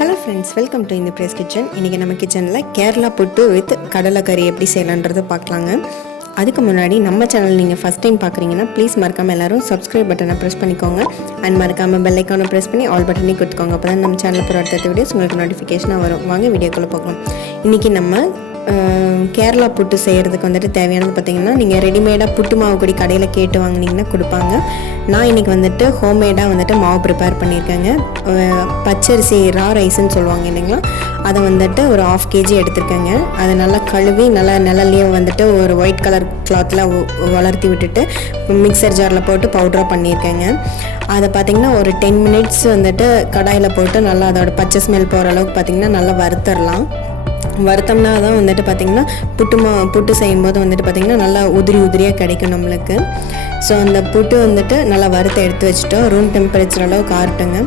Hello friends, welcome to indhupriya's kitchen. இன்னைக்கு நம்ம கிச்சன்ல கேரளா புட்டு வித் கடலை கறி எப்படி செய்யலாம்ன்றதை பார்க்கலாங்க. அதுக்கு முன்னாடி நம்ம சேனல் நீங்கள் ஃபஸ்ட் டைம் பார்க்குறீங்கன்னா ப்ளீஸ் மறக்காமல் எல்லாரும் சப்ஸ்கிரைப் பட்டனை ப்ரெஸ் பண்ணிக்கோங்க அண்ட் மறக்காமல் பெல் ஐக்கானை ப்ரெஸ் பண்ணி ஆல் பட்டனையும் கொடுத்துக்கோங்க. அப்போ தான் நம்ம சேனலில் போகிற அடுத்த வீடியோஸ் உங்களுக்கு நோட்டிஃபிகேஷனாக வரும். வாங்க வீடியோக்குள்ளே பார்க்கலாம். இன்றைக்கி நம்ம கேரளா புட்டு செய்கிறதுக்கு வந்துட்டு தேவையானது பார்த்திங்கன்னா நீங்கள் ரெடிமேடாக புட்டு மாவு கூடி கடையில் கேட்டு வாங்கினீங்கன்னா கொடுப்பாங்க. நான் இன்றைக்கி வந்துட்டு ஹோம்மேடாக வந்துட்டு மாவு ப்ரிப்பேர் பண்ணியிருக்கேங்க. பச்சரிசி ரா ரைஸ்ன்னு சொல்லுவாங்க இல்லைங்களா, அதை வந்துட்டு ஒரு 1/2 kg எடுத்துருக்கேங்க. அதை நல்லா கழுவி நல்லா நிழல்லையே வந்துட்டு ஒரு ஒயிட் கலர் கிளாத்தில் வளர்த்தி விட்டுட்டு மிக்சர் ஜாரில் போட்டு பவுடராக பண்ணியிருக்கேங்க. அதை பார்த்திங்கன்னா ஒரு 10 minutes வந்துட்டு கடாயில் போட்டு நல்லா அதோட பச்சை ஸ்மெல் போகிற அளவுக்கு பார்த்திங்கன்னா நல்லா வறுத்தரலாம். வறுத்தோம்னா தான் வந்துட்டு பார்த்திங்கன்னா புட்டு செய்யும்போது வந்துட்டு பார்த்திங்கன்னா நல்லா உதிரியாக கிடைக்கும் நம்மளுக்கு. ஸோ அந்த புட்டு வந்துட்டு நல்லா வறுத்து எடுத்து வச்சுட்டோம். ரூம் டெம்பரேச்சர் அளவுக்கு ஆறட்டுங்க.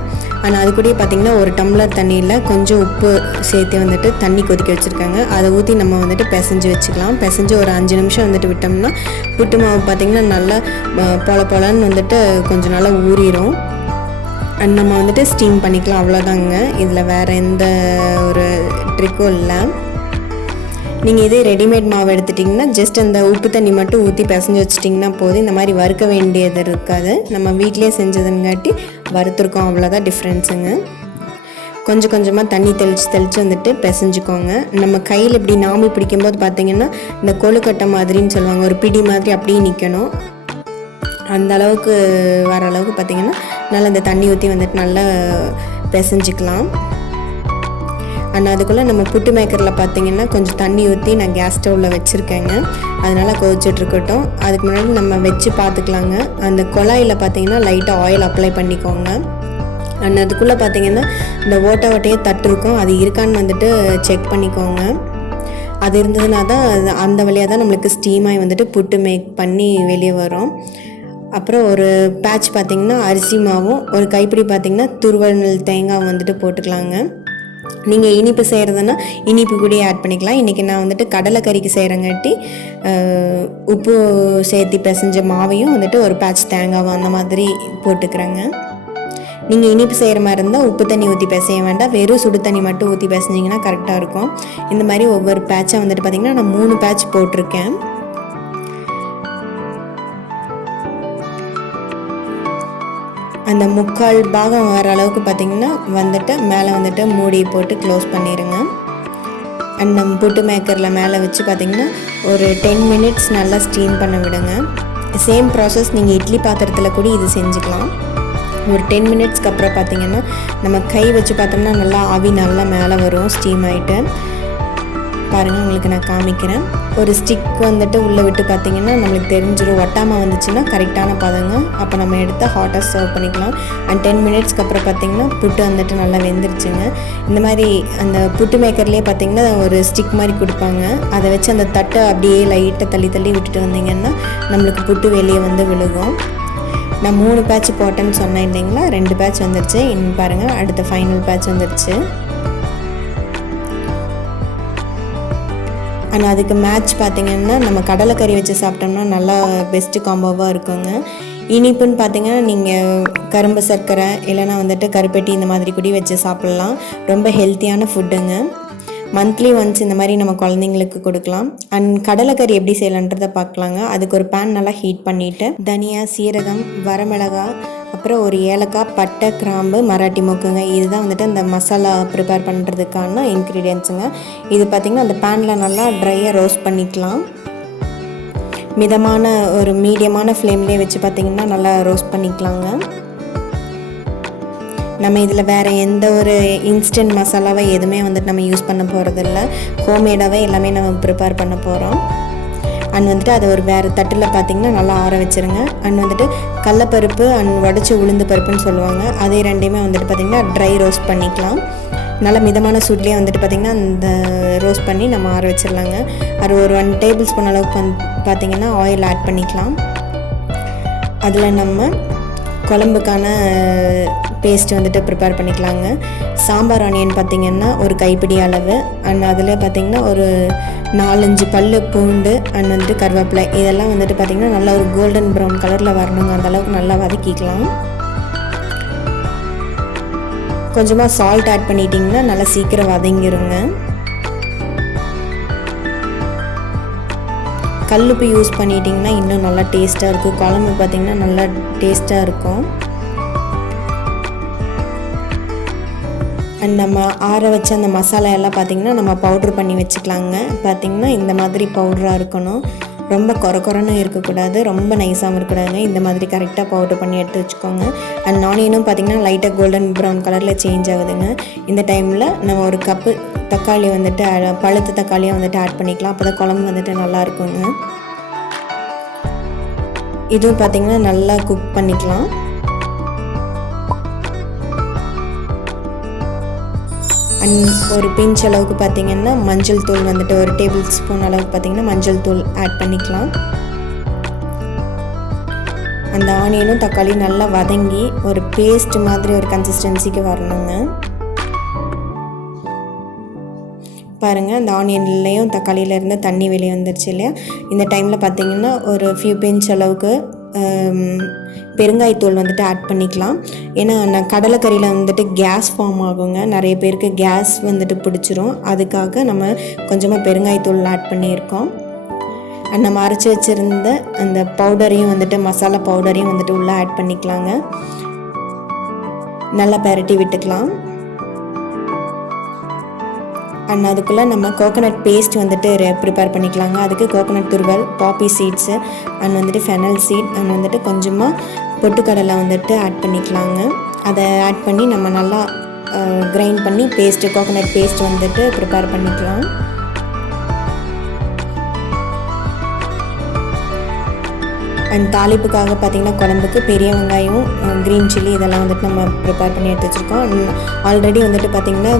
ஆனால் அது கூட பார்த்திங்கன்னா ஒரு டம்ளர் தண்ணியில் கொஞ்சம் உப்பு சேர்த்து வந்துட்டு தண்ணி கொதிக்க வச்சுருக்காங்க. அதை ஊற்றி நம்ம வந்துட்டு பிசைஞ்சு வச்சுக்கலாம். பிசைஞ்சு ஒரு 5 நிமிஷம் வந்துட்டு விட்டோம்னா புட்டு மாவு பார்த்திங்கன்னா நல்லா பொலன்னு வந்துட்டு கொஞ்சம் நல்லா ஊறிடும். அண்ட் நம்ம வந்துட்டு ஸ்டீம் பண்ணிக்கலாம். அவ்வளோதாங்க, இதில் வேறு எந்த ஒரு ட்ரிக்கும் இல்லை. நீங்கள் இதே ரெடிமேட் மாவு எடுத்துட்டிங்கன்னா ஜஸ்ட் அந்த உப்பு தண்ணி மட்டும் ஊற்றி பிசைஞ்சு வச்சிட்டிங்கன்னா போதும். இந்த மாதிரி வறுக்க வேண்டியது இருக்காது. நம்ம வீட்டிலே செஞ்சதுங்காட்டி வறுத்துருக்கோம், அவ்வளோதான் டிஃப்ரென்ஸுங்க. கொஞ்சம் கொஞ்சமாக தண்ணி தெளித்து வந்துட்டு பிசைஞ்சுக்கோங்க. நம்ம கையில் இப்படி நாமி பிடிக்கும்போது பார்த்திங்கன்னா இந்த கொழுக்கட்டை மாதிரின்னு சொல்லுவாங்க, ஒரு பிடி மாதிரி அப்படியே நிற்கணும். அந்த அளவுக்கு வர அளவுக்கு பார்த்திங்கன்னா நல்லா இந்த தண்ணி ஊற்றி வந்துட்டு நல்லா பிசைஞ்சிக்கலாம். அண்ட் அதுக்குள்ளே நம்ம புட்டு மேக்கரில் பார்த்திங்கன்னா கொஞ்சம் தண்ணி ஊற்றி நான் கேஸ் ஸ்டவ்வில் வச்சுருக்கேங்க. அதனால் கொதிச்சிட்ருக்கட்டும். அதுக்கு முன்னாடி நம்ம வச்சு பார்த்துக்கலாங்க. அந்த குழாயில் பார்த்திங்கன்னா லைட்டாக ஆயில் அப்ளை பண்ணிக்கோங்க. அண்ட் அதுக்குள்ளே பார்த்திங்கன்னா இந்த ஓட்டையே தட்டு இருக்கும், அது இருக்கான்னு வந்துட்டு செக் பண்ணிக்கோங்க. அது இருந்ததுனா தான் அந்த வழியாக தான் நம்மளுக்கு ஸ்டீமாகி வந்துட்டு புட்டு மேக் பண்ணி வெளியே வரும். அப்புறம் ஒரு பேட்ச் பார்த்திங்கன்னா அரிசி மாவும் ஒரு கைப்பிடி பார்த்திங்கன்னா துருவல் தேங்காய் வந்துட்டு போட்டுக்கலாங்க. நீங்கள் இனிப்பு செய்கிறதுனா இனிப்பு கூட ஆட் பண்ணிக்கலாம். இன்றைக்கி நான் வந்துட்டு கடலை கறிக்கு செய்கிறங்காட்டி உப்பு சேர்த்து பிசைஞ்ச மாவையும் வந்துட்டு ஒரு பேட்ச் தேங்காவும் அந்த மாதிரி போட்டுக்கிறேங்க. நீங்கள் இனிப்பு செய்கிற மாதிரி இருந்தால் உப்பு தண்ணி ஊற்றி பிசைய வேண்டாம், வெறும் சுடு தண்ணி மட்டும் ஊற்றி பிசைஞ்சிங்கன்னா கரெக்டாக இருக்கும். இந்த மாதிரி ஒவ்வொரு பேட்சாக வந்துட்டு பார்த்திங்கன்னா நான் 3 பேட்ச் போட்டிருக்கேன். அந்த 3/4 பாகம் வர அளவுக்கு பார்த்திங்கன்னா வந்துட்டு மேலே வந்துட்டு மூடி போட்டு க்ளோஸ் பண்ணிடுங்க. அண்ட் நம்ம புட்டு மேக்கரில் மேலே வச்சு பார்த்திங்கன்னா ஒரு 10 minutes நல்லா ஸ்டீம் பண்ண விடுங்க. சேம் ப்ராசஸ் நீங்கள் இட்லி பாத்திரத்தில் கூட இது செஞ்சுக்கலாம். ஒரு 10 minutesக்கு அப்புறம் பார்த்திங்கன்னா நம்ம கை வச்சு பார்த்தோம்னா நல்லா ஆவி நல்லா மேலே வரும் ஸ்டீம் ஆகிட்டு. பாருங்கள், உங்களுக்கு நான் காமிக்கிறேன். ஒரு ஸ்டிக் வந்துட்டு உள்ளே விட்டு பார்த்திங்கன்னா நம்மளுக்கு தெரிஞ்சிடும். ஒட்டாமல் வந்துச்சுன்னா கரெக்டான பதங்க. அப்போ நம்ம எடுத்து ஹாட்டாக சர்வ் பண்ணிக்கலாம். அண்ட் 10 minutesக்கு அப்புறம் பார்த்திங்கன்னா புட்டு வந்துட்டு நல்லா வெந்துருச்சுங்க. இந்த மாதிரி அந்த புட்டு மேக்கர்லேயே பார்த்திங்கன்னா ஒரு ஸ்டிக் மாதிரி கொடுப்பாங்க. அதை வச்சு அந்த தட்டை அப்படியே லைட்டாக தள்ளி விட்டுட்டு வந்தீங்கன்னா நம்மளுக்கு புட்டு வெளியே வந்து விழுகும். நான் 3 பேட்ச் போட்டேன்னு சொன்னேன் இல்லைங்களா, 2 பேட்ச் வந்துருச்சு. இன்னும் பாருங்கள், அடுத்த ஃபைனல் பேட்ச் வந்துருச்சு. ஆனால் அதுக்கு மேட்ச் பார்த்திங்கன்னா நம்ம கடலை கறி வச்சு சாப்பிட்டோம்னா நல்லா பெஸ்ட்டு காம்போவாக இருக்குங்க. இனிப்புன்னு பார்த்திங்கன்னா நீங்கள் கரும்பு சர்க்கரை இல்லைனா வந்துட்டு கருப்பட்டி இந்த மாதிரி கூட வச்சு சாப்பிட்லாம். ரொம்ப ஹெல்த்தியான ஃபுட்டுங்க. மந்த்லி ஒன்ஸ் இந்த மாதிரி நம்ம குழந்தைங்களுக்கு கொடுக்கலாம். அண்ட் கடலை கறி எப்படி செய்யலான்றதை பார்க்கலாங்க. அதுக்கு ஒரு பேன் நல்லா ஹீட் பண்ணிவிட்டு தனியா, சீரகம், வரமிளகாய், அப்புறம் ஒரு ஏலக்காய், பட்டை, கிராம்பு, மராட்டி மொக்குங்க, இதுதான் வந்துட்டு அந்த மசாலா ப்ரிப்பேர் பண்ணுறதுக்கான இன்க்ரீடியன்ஸுங்க. இது பார்த்திங்கன்னா அந்த பேனில் நல்லா ட்ரையாக ரோஸ்ட் பண்ணிக்கலாம். மிதமான ஒரு மீடியமான ஃப்ளேம்லேயே வச்சு பார்த்திங்கன்னா நல்லா ரோஸ்ட் பண்ணிக்கலாங்க. நம்ம இதில் வேறு எந்த ஒரு இன்ஸ்டன்ட் மசாலாவை எதுவுமே வந்துட்டு நம்ம யூஸ் பண்ண போகிறதில்ல. ஹோம்மேடாகவே எல்லாமே நம்ம ப்ரிப்பேர் பண்ண போகிறோம். அண்ட் வந்துட்டு அதை ஒரு வேறு தட்டில் பார்த்திங்கன்னா நல்லா ஆற வச்சுருங்க. அண்ட் வந்துட்டு கடலப்பருப்பு அண்ட் உடச்சி உளுந்து பருப்புன்னு சொல்லுவாங்க, அதே ரெண்டையுமே வந்துட்டு பார்த்திங்கன்னா ட்ரை ரோஸ்ட் பண்ணிக்கலாம். நல்லா மிதமான சூட்லேயே வந்துட்டு பார்த்திங்கன்னா அந்த ரோஸ்ட் பண்ணி நம்ம ஆற வச்சிடலாங்க. அது ஒரு 1 tablespoon அளவுக்கு பார்த்திங்கன்னா ஆயில் ஆட் பண்ணிக்கலாம். அதில் நம்ம குழம்புக்கான பேஸ்ட் வந்துட்டு ப்ரிப்பேர் பண்ணிக்கலாங்க. சாம்பார் ஆனியன் பார்த்திங்கன்னா ஒரு கைப்பிடி அளவு. அண்ட் அதில் பார்த்திங்கன்னா ஒரு 4-5 பல்லு பூண்டு அண்ட் வந்துட்டு கருவேப்பிலை, இதெல்லாம் வந்துட்டு பார்த்திங்கன்னா நல்லா ஒரு கோல்டன் ப்ரௌன் கலரில் வரணுங்க. அந்தளவுக்கு நல்லா வதக்கிக்கலாம். கொஞ்சமாக சால்ட் ஆட் பண்ணிட்டிங்கன்னா நல்லா சீக்கிரம் வதங்கிருங்க. கல்லுப்பு யூஸ் பண்ணிட்டிங்கன்னா இன்னும் நல்லா டேஸ்ட்டாக இருக்கும். குழம்பு பார்த்திங்கன்னா நல்லா டேஸ்ட்டாக இருக்கும். அண்ட் நம்ம ஆற வச்ச அந்த மசாலா எல்லாம் பார்த்திங்கன்னா நம்ம பவுட்ரு பண்ணி வச்சுக்கலாங்க. பார்த்திங்கன்னா இந்த மாதிரி பவுட்ராக இருக்கணும். ரொம்ப கொரன்னு இருக்கக்கூடாது, ரொம்ப நைஸாகவும் இருக்கக்கூடாதுங்க. இந்த மாதிரி கரெக்டாக பவுட்ரு பண்ணி எடுத்து வச்சுக்கோங்க. அண்ட் ஆனியனும் பார்த்திங்கன்னா லைட்டாக கோல்டன் ப்ரௌன் கலரில் சேஞ்ச் ஆகுதுங்க. இந்த டைமில் நம்ம ஒரு கப்பு தக்காளி வந்துட்டு பழுத்த தக்காளியாக வந்துட்டு ஆட் பண்ணிக்கலாம். அப்போ தான் குழம்பு வந்துட்டு நல்லா இருக்குங்க. இதுவும் பார்த்திங்கன்னா நல்லா குக் பண்ணிக்கலாம். அண்ட் ஒரு பிஞ்ச் அளவுக்கு பார்த்திங்கன்னா மஞ்சள் தூள் வந்துட்டு ஒரு டேபிள் ஸ்பூன் அளவுக்கு பார்த்திங்கன்னா மஞ்சள் தூள் ஆட் பண்ணிக்கலாம். அந்த ஆனியனும் தக்காளியும் நல்லா வதங்கி ஒரு பேஸ்ட் மாதிரி ஒரு கன்சிஸ்டன்சிக்கு வரணுங்க. பாருங்கள், அந்த ஆனியன்லேயும் தக்காளியிலேருந்து தண்ணி வெளியே வந்துருச்சு இல்லையா? இந்த டைமில் பார்த்திங்கன்னா ஒரு ஃபியூ பிஞ்ச் அளவுக்கு பெருங்காயத்தூள் வந்துட்டு ஆட் பண்ணிக்கலாம். ஏன்னா நான் கடலைக்கறியில் வந்துட்டு கேஸ் ஃபார்ம் ஆகுங்க. நிறைய பேருக்கு கேஸ் வந்துட்டு பிடிச்சிரும். அதுக்காக நம்ம கொஞ்சமாக பெருங்காயத்தூள் ஆட் பண்ணியிருக்கோம். நம்ம அரைச்சி வச்சுருந்த அந்த பவுடரையும் வந்துட்டு மசாலா பவுடரையும் வந்துட்டு உள்ளே ஆட் பண்ணிக்கலாங்க. நல்லா பெரட்டி விட்டுக்கலாம். அண்ட் அதுக்குள்ளே நம்ம கோகோனட் பேஸ்ட் வந்துட்டு ப்ரிப்பேர் பண்ணிக்கலாங்க. அதுக்கு கோகோனட் துருவல், பாப்பி சீட்ஸு அண்ட் வந்துட்டு ஃபெனல் சீட் அண்ட் வந்துட்டு கொஞ்சமாக பொட்டுக்கடலை வந்துட்டு ஆட் பண்ணிக்கலாங்க. அதை ஆட் பண்ணி நம்ம நல்லா கிரைண்ட் பண்ணி கோகோனட் பேஸ்ட் வந்துட்டு ப்ரிப்பேர் பண்ணிக்கலாம். அண்ட் தாளிப்புக்காக பார்த்திங்கன்னா குழம்புக்கு பெரிய வெங்காயம், க்ரீன் சில்லி இதெல்லாம் வந்துட்டு நம்ம ப்ரிப்பேர் பண்ணி எடுத்து வச்சுருக்கோம். ஆல்ரெடி வந்துட்டு பார்த்திங்கன்னா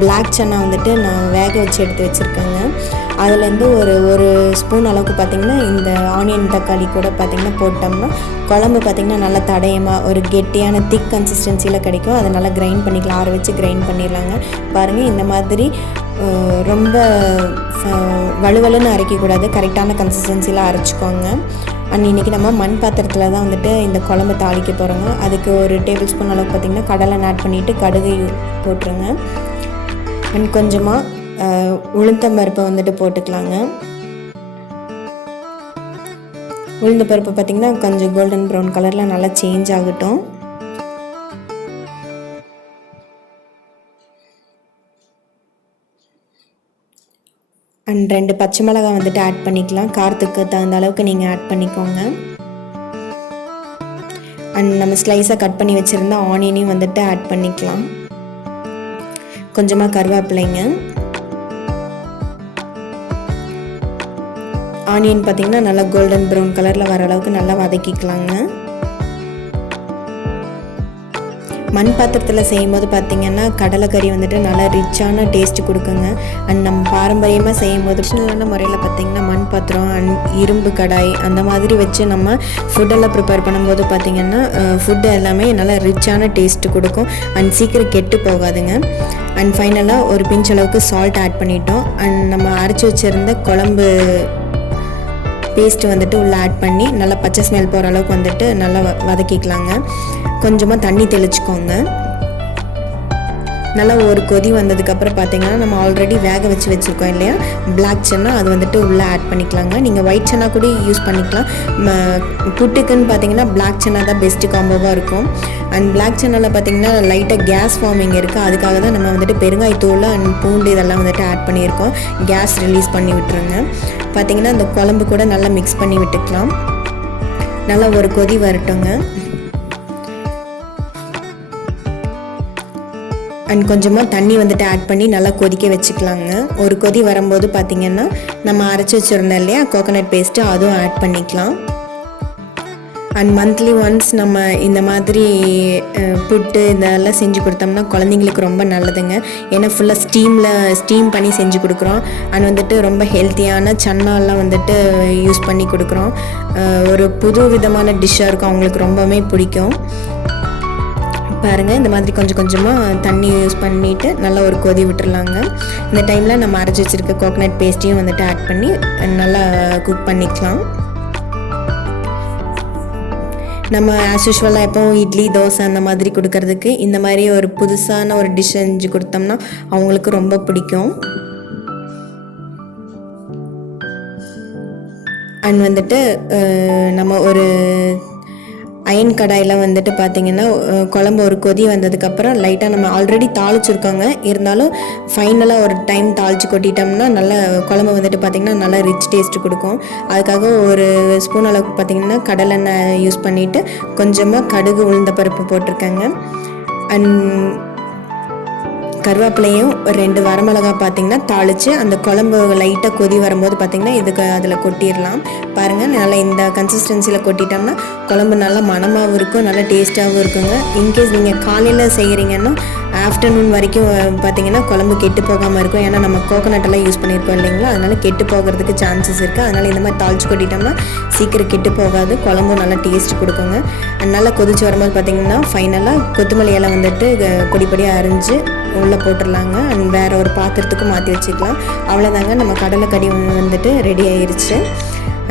பிளாக் சன்னா வந்துட்டு நான் வேக வச்சு எடுத்து வச்சுருக்கேங்க. அதுலேருந்து ஒரு ஸ்பூன் அளவுக்கு பார்த்திங்கன்னா இந்த ஆனியன் தக்காளி கூட பார்த்திங்கன்னா போட்டோம்னா குழம்பு பார்த்திங்கன்னா நல்லா தடயமாக ஒரு கெட்டியான திக் கன்சிஸ்டன்சியில் கிடைக்கும். அதை நல்லா கிரைண்ட் பண்ணிக்கலாம். ஆற வச்சு கிரைண்ட் பண்ணிடலாங்க. பாருங்கள், இந்த மாதிரி ரொம்ப வலுவலுன்னு அரைக்கக்கூடாது, கரெக்டான கன்சிஸ்டன்சியில் அரைச்சிக்கோங்க. அண்ட் இன்றைக்கி நம்ம மண் பாத்திரத்தில் தான் வந்துட்டு இந்த குழம்பு தாளிக்க போகிறோங்க. அதுக்கு ஒரு டேபிள் ஸ்பூன் அளவுக்கு பார்த்திங்கன்னா கடலை ஆட் பண்ணிவிட்டு கடுகு போட்டுருங்க. அண்ட் கொஞ்சமாக உளுந்தம்பருப்பை வந்துட்டு போட்டுக்கலாங்க. உளுந்த பருப்பு பார்த்திங்கன்னா கொஞ்சம் கோல்டன் ப்ரௌன் கலரில் நல்லா சேஞ்ச் ஆகட்டும். அண்ட் 2 பச்சை மிளகாய் வந்துட்டு ஆட் பண்ணிக்கலாம். காரத்துக்கு தகுந்த அளவுக்கு நீங்கள் ஆட் பண்ணிக்கோங்க. அண்ட் நம்ம ஸ்லைஸாக கட் பண்ணி வச்சுருந்தா ஆனியனையும் வந்துட்டு ஆட் பண்ணிக்கலாம். கொஞ்சமாக கருவேப்பிலைங்க. ஆனியன் பார்த்திங்கன்னா நல்லா கோல்டன் ப்ரௌன் கலரில் வர அளவுக்கு நல்லா வதக்கிக்கலாங்க. மண் பாத்திரத்தில் செய்யும்போது பார்த்திங்கன்னா கடலைக்கறி வந்துட்டு நல்லா ரிச்சான டேஸ்ட்டு கொடுக்குங்க. அண்ட் நம்ம பாரம்பரியமாக செய்யும்போது ட்ரெடிஷ்னலான முறையில் பார்த்திங்கன்னா மண் பாத்திரம் அண்ட் இரும்பு கடாய் அந்த மாதிரி வச்சு நம்ம ஃபுட்டெல்லாம் ப்ரிப்பேர் பண்ணும்போது பார்த்திங்கன்னா ஃபுட்டு எல்லாமே நல்லா ரிச்சான டேஸ்ட்டு கொடுக்கும் அண்ட் சீக்கிரம் கெட்டு போகாதுங்க. அண்ட் ஃபைனலாக ஒரு பிஞ்ச் அளவுக்கு சால்ட் ஆட் பண்ணிட்டோம். அண்ட் நம்ம அரைச்சி வச்சுருந்த குழம்பு பேஸ்ட்டு வந்துட்டு உள்ளே ஆட் பண்ணி நல்லா பச்சை ஸ்மெல் போகிற அளவுக்கு வந்துட்டு நல்லா வதக்கிக்கலாங்க. கொஞ்சமாக தண்ணி தெளிச்சுக்கோங்க. நல்லா ஒரு கொதி வந்ததுக்கப்புறம் பார்த்திங்கன்னா நம்ம ஆல்ரெடி வேக வச்சுருக்கோம் இல்லையா பிளாக் சன்னா, அது வந்துட்டு உள்ளே ஆட் பண்ணிக்கலாங்க. நீங்கள் ஒயிட் சன்னா கூட யூஸ் பண்ணிக்கலாம். புட்டுக்குன்னு பார்த்திங்கன்னா பிளாக் சன்னா தான் பெஸ்ட்டு காம்போவாக இருக்கும். அண்ட் பிளாக் சன்னாவில் பார்த்திங்கன்னா லைட்டாக கேஸ் ஃபார்மிங் இருக்குது. அதுக்காக தான் நம்ம வந்துட்டு பெருங்காயத்தூள் அண்ட் பூண்டு இதெல்லாம் வந்துட்டு ஆட் பண்ணியிருக்கோம். கேஸ் ரிலீஸ் பண்ணி விட்டுருங்க. பார்த்திங்கன்னா அந்த குழம்பு கூட நல்லா மிக்ஸ் பண்ணி விட்டுக்கலாம். நல்லா ஒரு கொதி வரட்டுங்க. அண்ட் கொஞ்சமாக தண்ணி வந்துட்டு ஆட் பண்ணி நல்லா கொதிக்க வச்சுக்கலாங்க. ஒரு கொதி வரும்போது பார்த்திங்கன்னா நம்ம அரைச்சி வச்சுருந்தோம் இல்லையா கோகோனட் பேஸ்ட்டு, அதுவும் ஆட் பண்ணிக்கலாம். அண்ட் மந்த்லி ஒன்ஸ் நம்ம இந்த மாதிரி புட்டு இதெல்லாம் செஞ்சு கொடுத்தோம்னா குழந்தைங்களுக்கு ரொம்ப நல்லதுங்க. ஏன்னா ஃபுல்லாக ஸ்டீம் பண்ணி செஞ்சு கொடுக்குறோம். அண்ட் வந்துட்டு ரொம்ப ஹெல்த்தியான சன்னாலாம் வந்துட்டு யூஸ் பண்ணி கொடுக்குறோம். ஒரு புது விதமான டிஷ்ஷாக இருக்கும், அவங்களுக்கு ரொம்பவே பிடிக்கும். பாருங்கள், இந்த மாதிரி கொஞ்சம் கொஞ்சமாக தண்ணி யூஸ் பண்ணிவிட்டு நல்லா ஒரு கொதி விட்டுறலாங்க. இந்த டைமில் நம்ம அரைச்சி வச்சுருக்க கோகோனட் பேஸ்ட்டையும் வந்துட்டு ஆட் பண்ணி நல்லா குக் பண்ணிக்கலாம். நம்ம ஆஸ் யூஷுவலாக எப்போவும் இட்லி தோசை அந்த மாதிரி கொடுக்கறதுக்கு இந்த மாதிரி ஒரு புதுசான ஒரு டிஷ் செஞ்சு கொடுத்தோம்னா அவங்களுக்கு ரொம்ப பிடிக்கும். அண்ட் வந்துட்டு நம்ம ஒரு அயன் கடாயில் வந்துட்டு பார்த்திங்கன்னா குழம்பு ஒரு கொதி வந்ததுக்கப்புறம் லைட்டாக நம்ம ஆல்ரெடி தாளிச்சிருக்கோங்க, இருந்தாலும் ஃபைனலாக ஒரு டைம் தாளித்து கொட்டிட்டோம்னா நல்லா குழம்பு வந்துட்டு பார்த்திங்கன்னா நல்லா ரிச் டேஸ்ட்டு கொடுக்கும். அதுக்காக ஒரு ஸ்பூன் அளவுக்கு பார்த்திங்கன்னா கடலெண்ணெய் யூஸ் பண்ணிவிட்டு கொஞ்சமாக கடுகு உளுந்த பருப்பு போட்டிருக்கேங்க. அண்ட் கருவேப்பிலையும் 2 வரமிளகா பார்த்திங்கன்னா தாளித்து அந்த குழம்பு லைட்டாக கொதி வரும்போது பார்த்திங்கன்னா இதுக்கு அதில் கொட்டிடலாம். பாருங்கள், நல்லா இந்த கன்சிஸ்டன்சியில் கொட்டிட்டோம்னா குழம்பு நல்லா மணமாகவும் இருக்கும், நல்லா டேஸ்ட்டாகவும் இருக்குங்க. இன்கேஸ் நீங்கள் காலையில் செய்கிறீங்கன்னா ஆஃப்டர்நூன் வரைக்கும் பார்த்திங்கன்னா குழம்பு கெட்டு போகாமல் இருக்கும். ஏன்னா நம்ம கோகோனட்டெல்லாம் யூஸ் பண்ணியிருக்கோம் இல்லைங்களா, அதனால் கெட்டு போகிறதுக்கு சான்சஸ் இருக்குது. அதனால் இந்த மாதிரி தாளித்து கொட்டிட்டோம்னா சீக்கிரம் கெட்டு போகாது, குழம்பும் நல்லா டேஸ்ட் கொடுக்குங்க. நல்லா கொதிச்சு வரும்போது பார்த்திங்கன்னா ஃபைனலாக கொத்தமல்லி இலை வந்துட்டு பொடிப்படியாக அரிஞ்சு உள்ளே போட்டுடலாங்க. அண்ட் வேறு ஒரு பாத்திரத்துக்கு மாற்றி வச்சுக்கலாம். அவ்வளோதாங்க, நம்ம கடலைக்கறி வந்துட்டு ரெடி ஆயிடுச்சு.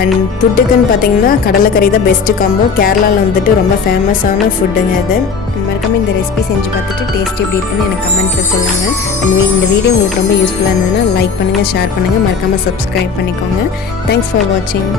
அண்ட் புட்டுக்குன்னு பார்த்திங்கன்னா கடலைக்கறி தான் பெஸ்ட்டு காம்போ. கேரளாவில் வந்துட்டு ரொம்ப ஃபேமஸான ஃபுட்டுங்க இது. மறக்காமல் இந்த ரெசிபி செஞ்சு பார்த்துட்டு டேஸ்ட் எப்படி இருக்குன்னு எனக்கு கமெண்ட்டில் சொல்லுங்கள். அண்ட் இந்த வீடியோ உங்களுக்கு ரொம்ப யூஸ்ஃபுல்லாக இருந்ததுன்னா லைக் பண்ணுங்கள், ஷேர் பண்ணுங்கள், மறக்காமல் சப்ஸ்கிரைப் பண்ணிக்கோங்க. தேங்க்ஸ் ஃபார் வாட்சிங்.